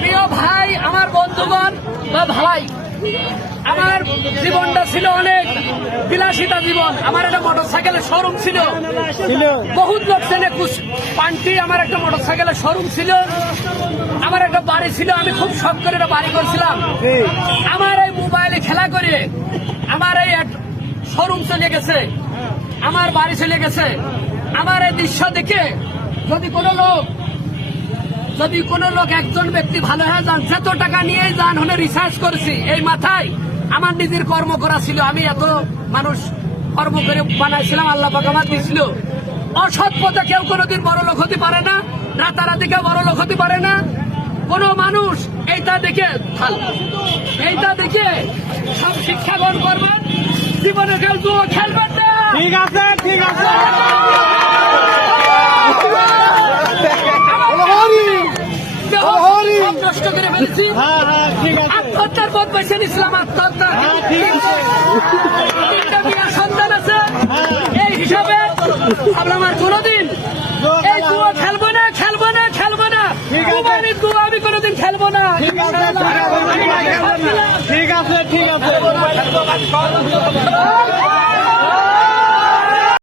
প্রিয় ভাই, আমার বন্ধুগণ বা ভাই, আমার জীবনটা ছিল অনেক বিলাসিতা জীবন। আমার একটা মোটরসাইকেলের শোরুম ছিল, বহুত লোক চেনে পান্টি। আমার একটা মোটরসাইকেলের শোরুম ছিল, আমার একটা বাড়ি ছিল। আমি খুব শখ করে একটা বাড়ি করছিলাম। আমার এই মোবাইলে খেলা করে আমার এই শোরুম চলে গেছে, আমার বাড়ি চলে গেছে। আমার এই দৃশ্য দেখে যদি কোনো লোক একজন ব্যক্তি ভালো হয়ে যান, যত টাকা নিয়ে যান হলে রিসার্চ করেছি এই মাথায় আমার নিজের কর্ম করা ছিল। আমি এত মানুষ কর্ম করে বানাইছিলাম, আল্লাহ পাক আমার দিয়েছিল। অসৎ পথে কেউ কোনোদিন বড় লোক হতে পারে না, রাতারাতি কেউ বড় লোক হতে পারে না। কোন মানুষ এইটা দেখে সব শিক্ষা গ্রহণ করবেন। জীবনে কেউ জুয়ো খেলবেন না। ঠিক আছে, ঠিক আছে। নষ্ট করে ফেলেছি, আত্মহত্যার পথ বেছে নিয়েছিলাম। আত্মহত্যা, তিনটা বিয়ার সন্তান আছে। এই হিসাবে আমার কোনোদিন এই জুয়ো খেলবো না। কুরবানির জুয়ো আমি কোনোদিন খেলবো না। ঠিক আছে, ঠিক আছে।